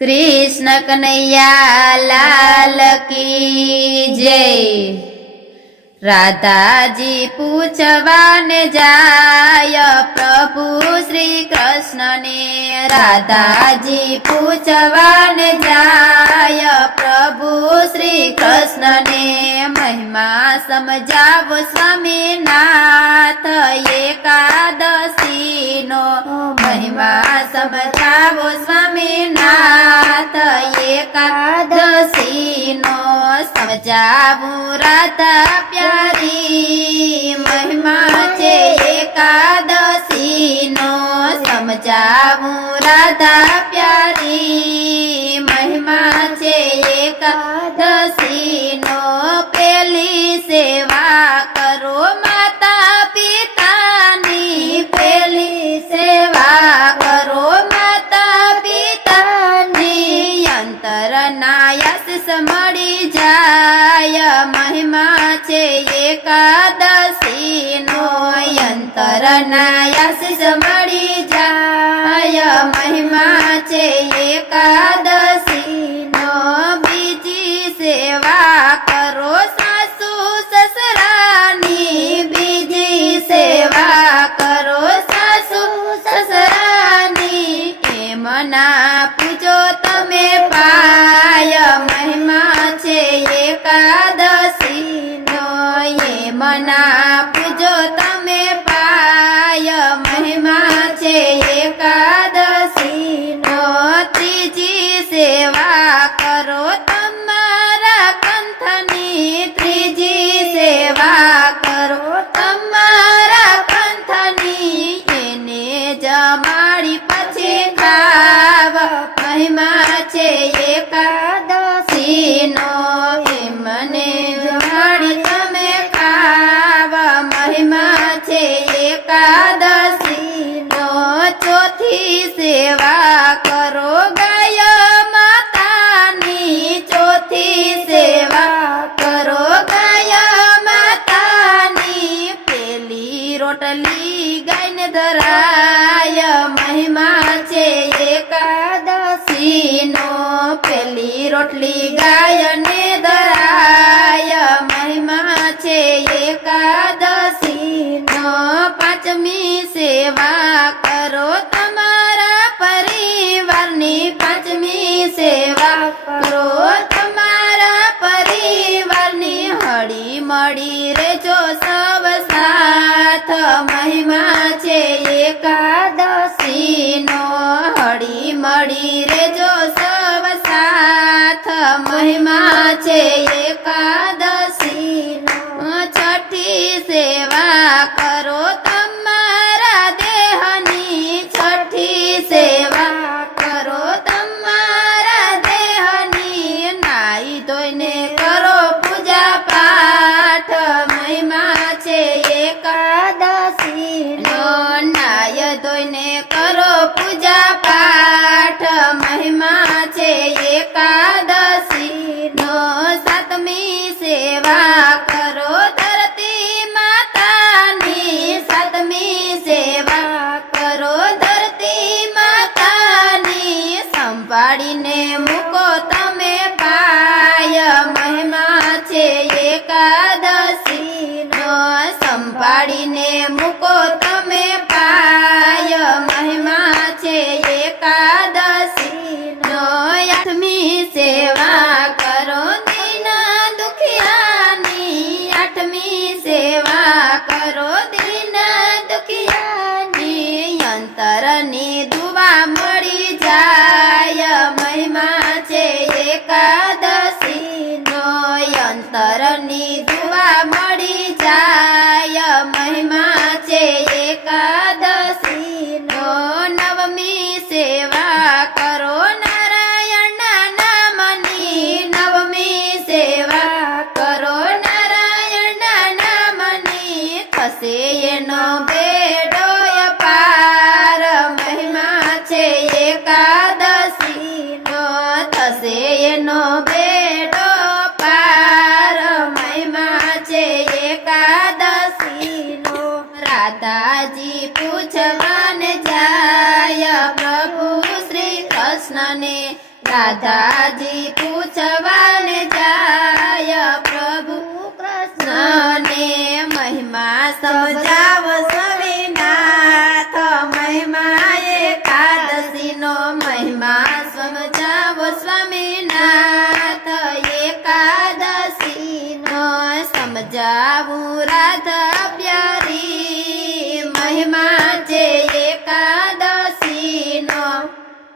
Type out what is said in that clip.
कृष्ण कन्हैया लाल की जय। राधा जी पूछवाने जाय प्रभु श्री कृष्ण ने। राधा जी पूछवाने जाय प्रभु श्री कृष्ण ने। महिमा समझावो स्वामी नाथ एकादशी नो। महिमा समझावो स्वामी नाथ एकादशी नो। समझावू राधा प्यारी महिमा छे एकादशी नो। समझावू राधा प्यारी महिमा छे एकादशी नो। पेली सेवा करो माता पितानी। पेली सेवा करो माता पितानी। अंतर नायस मળી જાય। महिमा छे एकादशी नो। अंतर नायस मળી જાય। महिमा छे एकादशी नो। बीजी सेवा करो सासू ससरानी। बीजी सेवा करो सासू ससरानी। एम ना पूजो तमे पाय। महिमा छे एकादशी नो। एम ना पूजो तमे पाय। महिमा छे एकादशी नो। त्रीजी सेवा करो तमारा पंथनी। त्रीजी सेवा करो तमारा पंथनी। एने जमाड़ी पछी खाव। महिमा छे एकादशी नो। एमने जमाड़ी तमे खाव। महिमा छे एकादशी नो। चौथी सेवा करो गाय मातानी। चौथी सेवा करो गाय मातानी। पेली रोटली गायने धराय। महिमा छे एकादशी नो। पेली रोटली गायने धराय। महिमा छे एकादशी नो। पांचमी सेवा करो तमारा परिवारनी। पांचमी सेवा करो तमारा परिवारनी। हળી મળી રેજો સૌ સાથ। महिमा छे एकादशी नो। हળી મળી રેજો સૌ साथ। महिमा छे एकादशी नो। छठी सेवा करो तमारा देहनी। छठी सेवा करो तमारा देहनी। नाई धोईने करो पूजा पाठ। महिमा छे एकादशी नो। नाय धोईने करो पूजा पाठ। महिमा छे एकादशी नो। सातमी सेवा करो धरती मातानी। सातमी सेवा करो धरती मातानी। संभाळीने मूको तमे पाय। महिमा छे एकादशी नो। संभाळीने मूको तमे पाय। महिमा छे एकादशी नो। आठमी सेवा करो दीन दुखियानी। आठमी सेवा करो दीन दुखियानी। अंतरनी दुआ मળી જાય। महिमा छे एकादशी नो। अंतरनी दुआ मળી જાય। महिमा छे કૃષ્ણને રાધાજી પૂછવાને જાય પ્રભુ કૃષ્ણને મહિમા સમજાવો સ્વામીનાથ મહિમા એકાદશીનો મહિમા સમજાવો સ્વામીનાથ એકાદશીનો સમજાવું રાધા